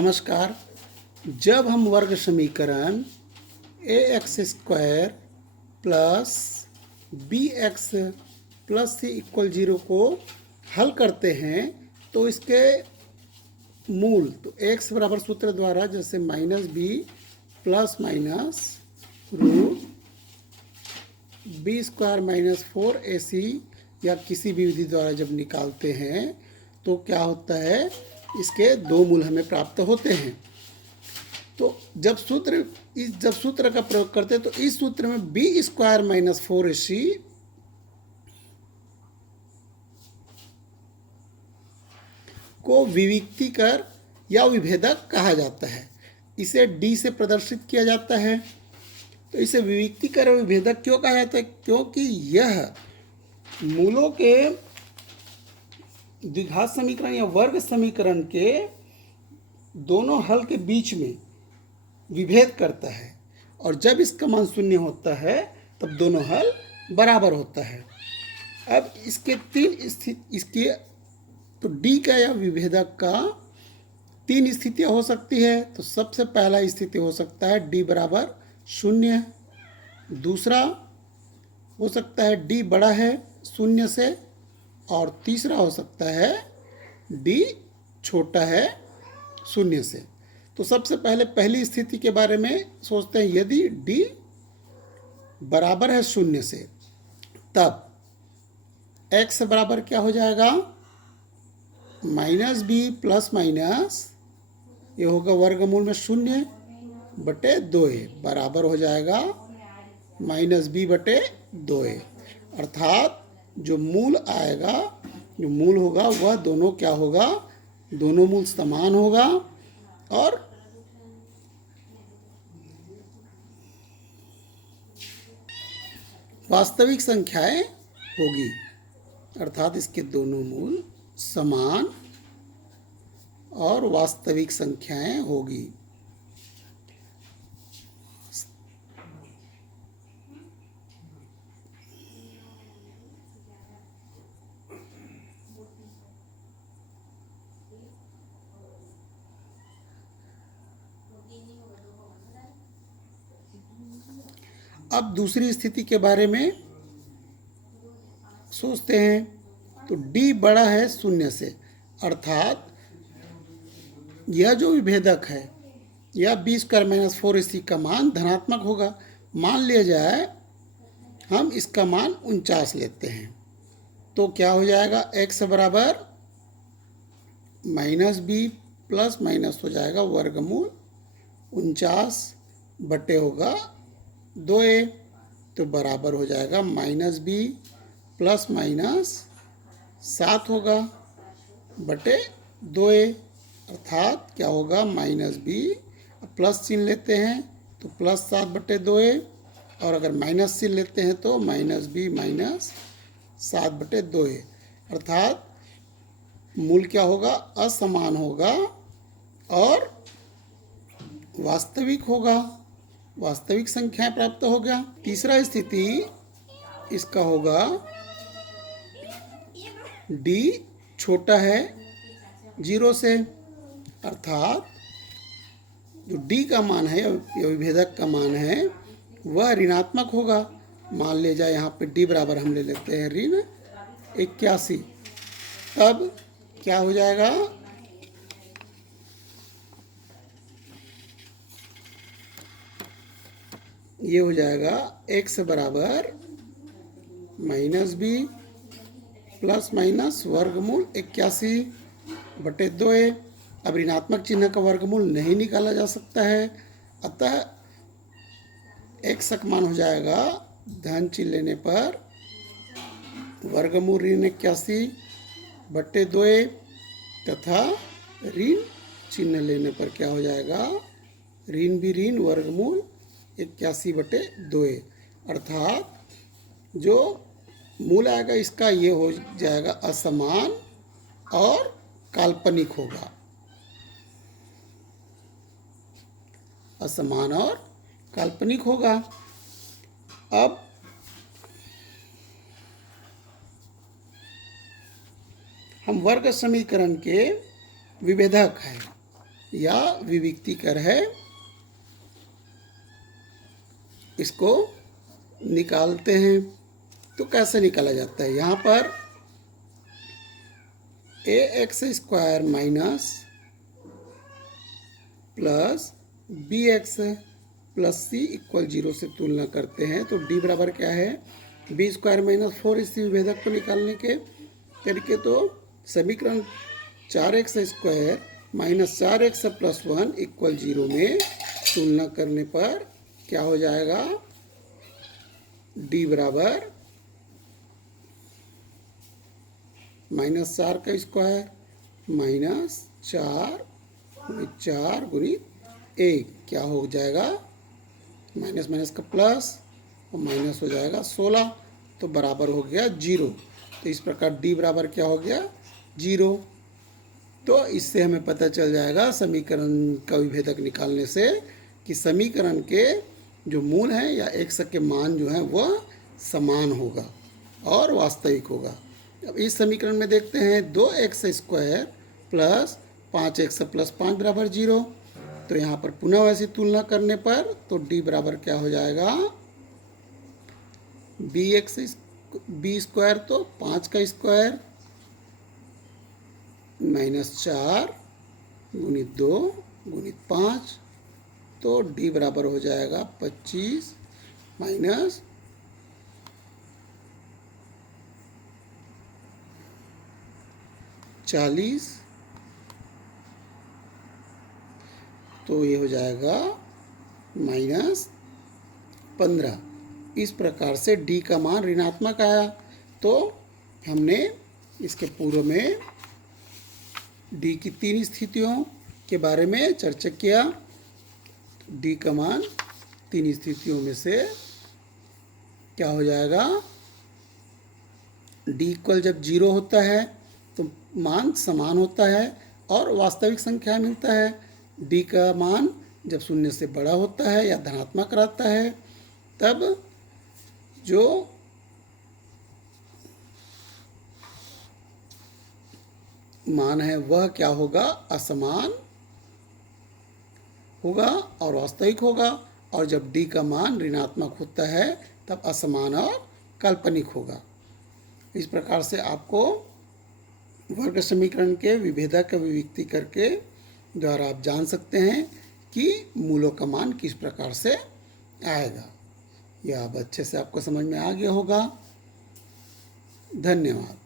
नमस्कार। जब हम वर्ग समीकरण A X square plus B X plus C equal 0 को हल करते हैं तो इसके मूल तो एक्स बराबर सूत्र द्वारा जैसे minus B plus minus root B square minus 4ac या किसी भी विधि द्वारा जब निकालते हैं तो क्या होता है, इसके दो मूल हमें प्राप्त होते हैं। तो जब सूत्र का प्रयोग करते हैं तो इस सूत्र में बी स्क्वायर माइनस 4ac को विविक्तिकर या विभेदक कहा जाता है। इसे डी से प्रदर्शित किया जाता है। तो इसे विविक्तिकर और विभेदक क्यों कहा जाता है? क्योंकि यह मूलों के द्विघात समीकरण या वर्ग समीकरण के दोनों हल के बीच में विभेद करता है, और जब इसका मान शून्य होता है तब दोनों हल बराबर होता है। अब इसके इसके तो डी का या विभेदक का तीन स्थितियां हो सकती है। तो सबसे पहला स्थिति हो सकता है डी बराबर 0, दूसरा हो सकता है डी बड़ा है 0 से, और तीसरा हो सकता है डी छोटा है 0 से। तो सबसे पहले पहली स्थिति के बारे में सोचते हैं। यदि डी बराबर है 0 से तब x बराबर क्या हो जाएगा, माइनस बी प्लस माइनस ये होगा वर्गमूल में 0 बटे 2a बराबर हो जाएगा माइनस बी बटे 2a। अर्थात जो मूल आएगा, जो मूल होगा वह दोनों क्या होगा, दोनों मूल समान होगा और वास्तविक संख्याएं होगी। अर्थात इसके दोनों मूल समान और वास्तविक संख्याएं होगी। अब दूसरी स्थिति के बारे में सोचते हैं। तो d बड़ा है 0 से, अर्थात यह जो विभेदक है यह बी स्क्वायर माइनस 4ac का मान धनात्मक होगा। मान लिया जाए हम इसका मान 49 लेते हैं तो क्या हो जाएगा, x बराबर माइनस बी प्लस माइनस हो जाएगा वर्गमूल 49 बटे होगा 2a, तो बराबर हो जाएगा माइनस बी प्लस माइनस 7 होगा बटे 2a। अर्थात क्या होगा, माइनस बी प्लस चिन्ह लेते हैं तो प्लस 7 बटे 2a, और अगर माइनस चिन्ह लेते हैं तो माइनस बी माइनस 7 बटे 2a। अर्थात मूल क्या होगा, असमान होगा और वास्तविक होगा, वास्तविक संख्याएं प्राप्त हो गया। तीसरा स्थिति इसका होगा d छोटा है 0 से, अर्थात जो d का मान है या विभेदक का मान है वह ऋणात्मक होगा। मान ले जाए यहाँ पे d बराबर हम ले लेते हैं ऋण 81, तब क्या हो जाएगा, ये हो जाएगा x बराबर माइनस बी प्लस माइनस वर्गमूल 81 बटे 2a। अब ऋणात्मक चिन्ह का वर्गमूल नहीं निकाला जा सकता है, अतः x का मान हो जाएगा धन चिन्ह लेने पर वर्गमूल ऋण 81 बटे 2a, तथा ऋण चिन्ह लेने पर क्या हो जाएगा, ऋण भी ऋण वर्गमूल 81 बटे 2a। अर्थात जो मूल आएगा इसका ये हो जाएगा असमान और काल्पनिक होगा, असमान और काल्पनिक होगा। अब हम वर्ग समीकरण के विभेदक है या विविक्तिकर है, इसको निकालते हैं। तो कैसे निकाला जाता है? यहाँ पर ax² minus plus bx+ c = 0 से तुलना करते हैं तो d बराबर क्या है? b² - 4। इसी विभेदक को निकालने के तरीके, तो समीकरण 4x² - 4x + 1 = 0 में तुलना करने पर क्या हो जाएगा? d बराबर -4² - 4 × 1 क्या हो जाएगा? माइनस माइनस का प्लस और माइनस हो जाएगा 16, तो बराबर हो गया 0। तो इस प्रकार d बराबर क्या हो गया? 0। तो इससे हमें पता चल जाएगा समीकरण का विभेदक निकालने से कि समीकरण के जो मूल हैं या x के मान जो हैं वह समान होगा और वास्तविक होगा। अब इस समीकरण में देखते हैं 2x² + 5x + 5 बराबर 0। तो यहाँ पर पुनः वैसी तुलना करने पर तो d बराबर क्या हो जाएगा? b² तो 5 का स्क्वायर -4 × 2 × 5, तो d बराबर हो जाएगा 25 - 40, तो ये हो जाएगा -15। इस प्रकार से d का मान ऋणात्मक आया। तो हमने इसके पूर्व में d की 3 स्थितियों के बारे में चर्चा किया। d का मान 3 स्थितियों में से क्या हो जाएगा? d = जब 0 होता है तो मान समान होता है और वास्तविक संख्या मिलता है। d का मान जब 0 से बड़ा होता है या धनात्मक रहता है तब जो मान है वह क्या होगा? असमान होगा और वास्तविक होगा। और जब d का मान ऋणात्मक होता है तब असमान और काल्पनिक होगा। इस प्रकार से आपको वर्ग समीकरण के विभेदक का विविक्ति करके द्वारा आप जान सकते हैं कि मूलों का मान किस प्रकार से आएगा। यह अब अच्छे से आपको समझ में आ गया होगा। धन्यवाद।